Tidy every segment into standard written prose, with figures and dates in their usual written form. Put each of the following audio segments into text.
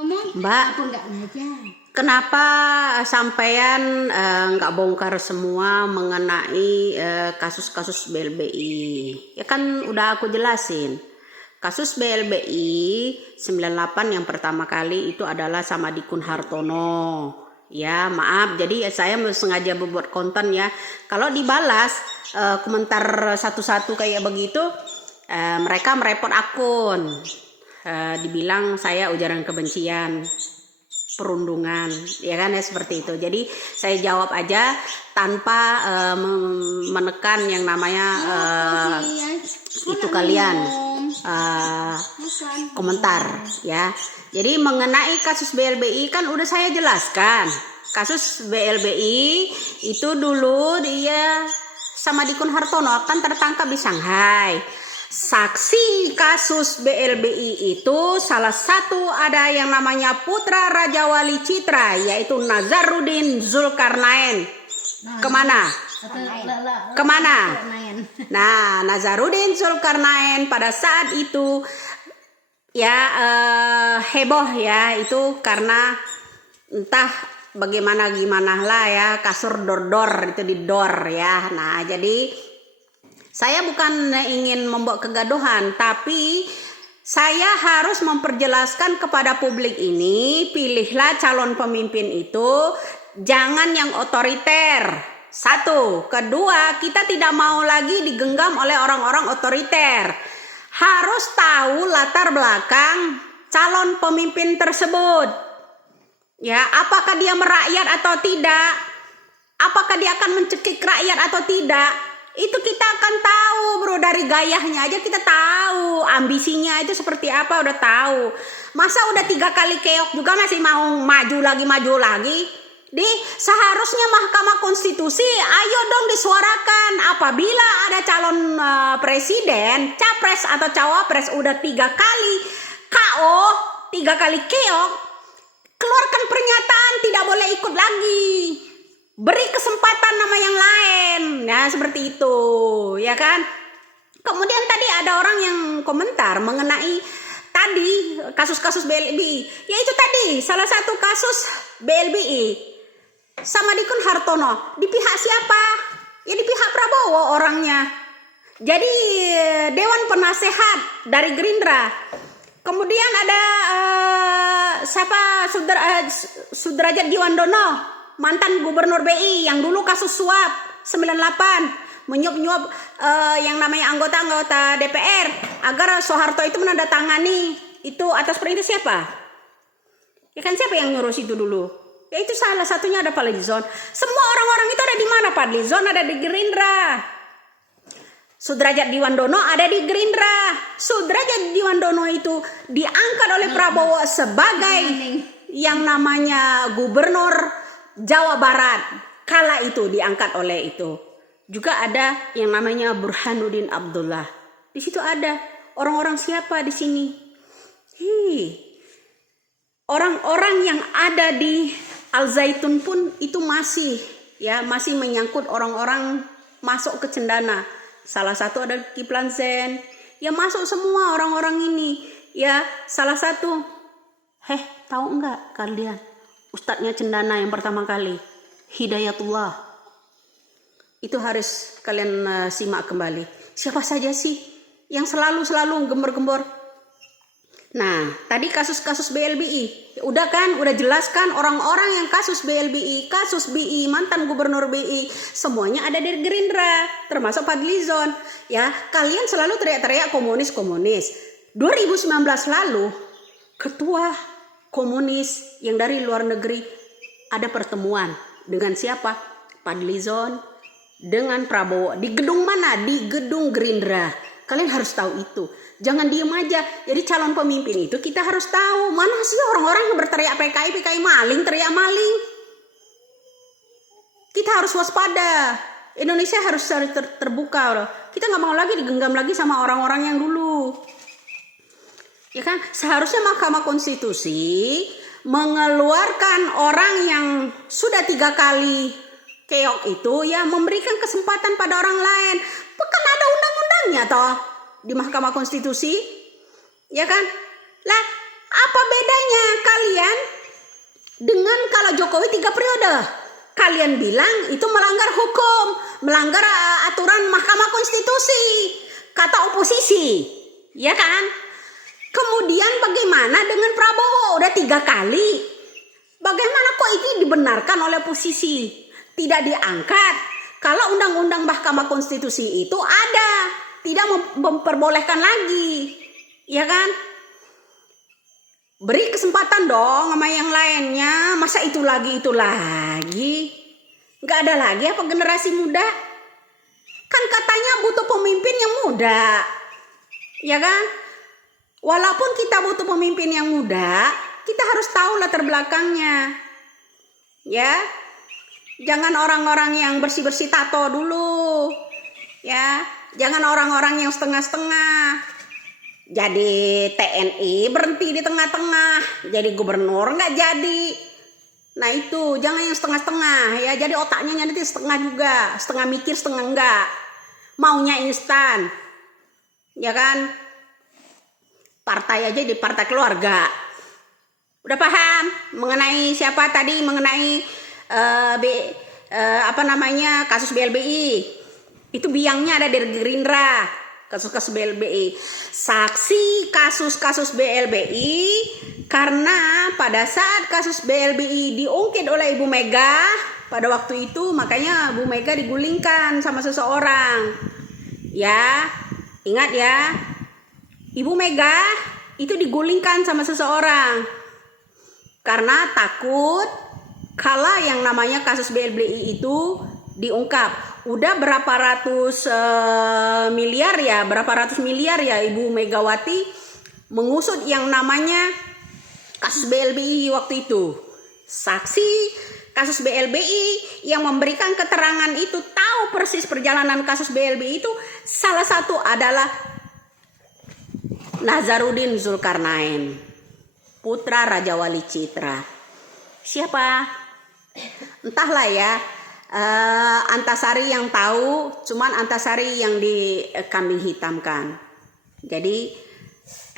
Mbak, kenapa sampean nggak bongkar semua mengenai kasus-kasus BLBI? Ya kan udah aku jelasin. Kasus BLBI 98 yang pertama kali itu adalah sama Dikun Hartono. Ya maaf, jadi saya sengaja membuat konten ya. Kalau dibalas komentar satu-satu kayak begitu, mereka merepot akun. Dibilang saya ujaran kebencian, perundungan, ya kan ya seperti itu. Jadi saya jawab aja tanpa menekan yang namanya itu kalian komentar ya. Jadi mengenai kasus BLBI kan udah saya jelaskan. Kasus BLBI itu dulu dia sama Dikun Hartono akan tertangkap di Shanghai. Saksi kasus BLBI itu salah satu ada yang namanya putra Raja Wali Citra, yaitu Nazarudin Zulkarnain. Kemana? Kemana? Nah, Nazarudin Zulkarnain pada saat itu ya heboh ya, itu karena entah bagaimana lah ya, kasur dor-dor itu didor ya. Nah, jadi saya bukan ingin membuat kegaduhan, tapi saya harus memperjelaskan kepada publik ini, pilihlah calon pemimpin itu jangan yang otoriter. Satu, kedua, kita tidak mau lagi digenggam oleh orang-orang otoriter. Harus tahu latar belakang calon pemimpin tersebut. Ya, apakah dia merakyat atau tidak? Apakah dia akan mencekik rakyat atau tidak? Itu kita akan tahu bro, dari gayanya aja kita tahu, ambisinya itu seperti apa udah tahu. Masa udah 3 kali keok juga masih mau maju lagi. Seharusnya Mahkamah Konstitusi ayo dong disuarakan, apabila ada calon presiden, capres atau cawapres udah 3 kali KO, 3 kali keok, keluarkan pernyataan tidak boleh ikut lagi. Beri kesempatan nama yang lain, ya seperti itu, ya kan? Kemudian tadi ada orang yang komentar mengenai tadi kasus-kasus BLBI, yaitu tadi salah satu kasus BLBI sama Dikun Hartono. Di pihak siapa? Ya di pihak Prabowo orangnya. Jadi Dewan Penasehat dari Gerindra. Kemudian ada Sudrajat Djiwandono, mantan gubernur BI yang dulu kasus suap 98, menyuap-nyuap yang namanya anggota-anggota DPR agar Soeharto itu menandatangani itu atas perintah siapa? Ya kan siapa yang ngurus itu dulu? Ya itu salah satunya ada Fadlizon. Semua orang-orang itu ada di mana? Fadlizon ada di Gerindra. Sudrajat Djiwandono ada di Gerindra. Sudrajat Djiwandono itu diangkat oleh Prabowo sebagai yang namanya gubernur Jawa Barat. Kala itu diangkat oleh itu. Juga ada yang namanya Burhanuddin Abdullah. Di situ ada orang-orang siapa di sini? Orang-orang yang ada di Al Zaitun pun itu masih menyangkut orang-orang masuk ke cendana. Salah satu ada Kiflan Zen. Ya masuk semua orang-orang ini. Ya salah satu. Tahu enggak kalian? Ustadznya cendana yang pertama kali, Hidayatullah. Itu harus kalian simak kembali. Siapa saja sih yang selalu gembor-gembor? Nah, tadi kasus-kasus BLBI. Udah kan, udah jelaskan orang-orang yang kasus BLBI, kasus BI, mantan gubernur BI, semuanya ada dari Gerindra, termasuk Fadlizon. Ya, kalian selalu teriak-teriak komunis. 2019 lalu, ketua komunis yang dari luar negeri ada pertemuan dengan siapa? Fadlizon dengan Prabowo. Di gedung mana? Di gedung Gerindra. Kalian harus tahu itu. Jangan diem aja. Jadi calon pemimpin itu kita harus tahu. Mana sih orang-orang yang berteriak PKI maling, teriak maling. Kita harus waspada. Indonesia harus terbuka. Kita nggak mau lagi digenggam lagi sama orang-orang yang dulu. Ya kan, seharusnya Mahkamah Konstitusi mengeluarkan orang yang sudah 3 kali keok itu ya, memberikan kesempatan pada orang lain. Bukan ada undang-undangnya toh di Mahkamah Konstitusi, ya kan? Lah, apa bedanya kalian Jokowi 3 periode. Kalian bilang itu melanggar hukum, melanggar aturan Mahkamah Konstitusi, kata oposisi, ya kan? Kemudian bagaimana dengan Prabowo? Udah 3 kali. Bagaimana kok ini dibenarkan oleh oposisi? Tidak diangkat. Kalau undang-undang Mahkamah Konstitusi itu ada, tidak memperbolehkan lagi, ya kan? Beri kesempatan dong sama yang lainnya. Masa itu lagi? Nggak ada lagi apa generasi muda? Kan katanya butuh pemimpin yang muda, ya kan? Walaupun kita butuh pemimpin yang muda, kita harus tahu latar belakangnya, ya. Jangan orang-orang yang bersih-bersih tato dulu, ya. Jangan orang-orang yang setengah-setengah. Jadi TNI berhenti di tengah-tengah, jadi gubernur nggak jadi. Nah itu, jangan yang setengah-setengah, ya. Jadi otaknya nanti setengah juga, setengah mikir, setengah enggak. Maunya instan, ya kan? Partai aja di partai keluarga. Udah paham mengenai siapa tadi, mengenai kasus BLBI? Itu biangnya ada dari Gerindra, kasus-kasus BLBI. Saksi kasus-kasus BLBI karena pada saat kasus BLBI diungkit oleh Ibu Mega pada waktu itu, makanya Bu Mega digulingkan sama seseorang. Ya, ingat ya. Ibu Mega itu digulingkan sama seseorang karena takut kalau yang namanya kasus BLBI itu diungkap. Udah berapa ratus miliar ya Ibu Megawati mengusut yang namanya kasus BLBI waktu itu. Saksi kasus BLBI yang memberikan keterangan itu tahu persis perjalanan kasus BLBI itu, salah satu adalah Nazarudin Zulkarnain, putra Raja Wali Citra. Siapa? Entahlah ya. Antasari yang tahu, cuman Antasari yang dikambing hitamkan. Jadi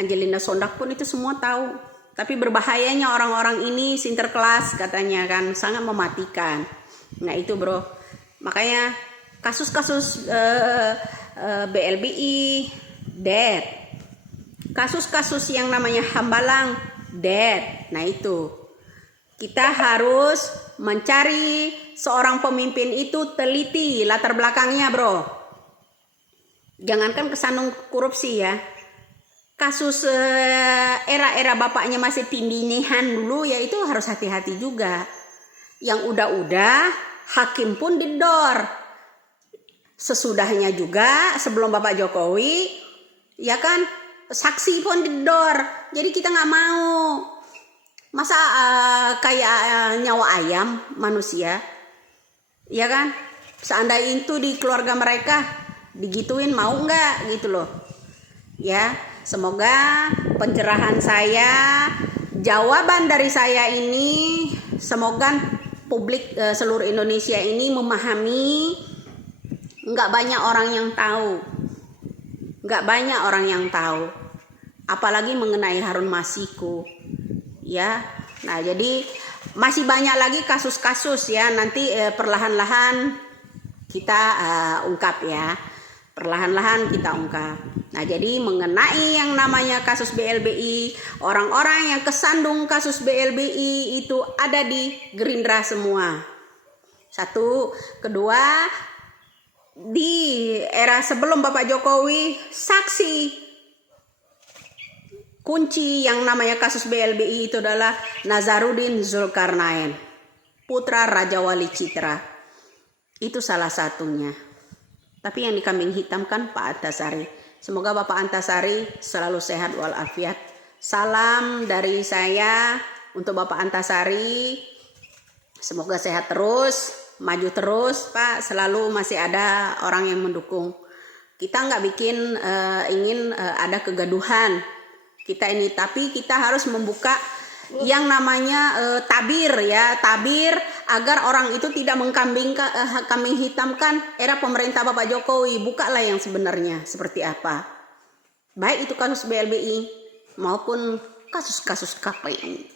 Angelina Sondak pun itu semua tahu. Tapi berbahayanya orang-orang ini sinterklas katanya kan, sangat mematikan. Nah itu bro, makanya kasus-kasus BLBI dead, kasus-kasus yang namanya Hambalang dead. Nah itu kita harus mencari seorang pemimpin itu teliti latar belakangnya bro. Jangankan kesandung korupsi ya. Kasus era-era bapaknya masih pimpinan dulu ya itu harus hati-hati juga. Yang udah-udah hakim pun didor. Sesudahnya juga sebelum Bapak Jokowi ya kan saksi pun didor. Jadi kita nggak mau. Masa kayak nyawa ayam manusia, ya kan? Seandainya itu di keluarga mereka digituin mau nggak gitu loh? Ya, semoga pencerahan saya, jawaban dari saya ini, semoga publik seluruh Indonesia ini memahami. Nggak banyak orang yang tahu, apalagi mengenai Harun Masiku. Ya, nah jadi masih banyak lagi kasus-kasus ya, nanti perlahan-lahan kita ungkap ya, perlahan-lahan kita ungkap. Nah jadi mengenai yang namanya kasus BLBI, orang-orang yang kesandung kasus BLBI itu ada di Gerindra semua. Satu, kedua, di era sebelum Bapak Jokowi, saksi kunci yang namanya kasus BLBI itu adalah Nazarudin Zulkarnain, putra Raja Wali Citra. Itu salah satunya. Tapi yang dikambing hitamkan Pak Antasari. Semoga Bapak Antasari selalu sehat walafiat. Salam dari saya untuk Bapak Antasari. Semoga sehat terus, maju terus Pak. Selalu masih ada orang yang mendukung. Kita nggak ingin ada kegaduhan kita ini, tapi kita harus membuka yang namanya tabir agar orang itu tidak kambing hitamkan era pemerintah Bapak Jokowi. Bukalah yang sebenarnya seperti apa, baik itu kasus BLBI maupun kasus-kasus KPI.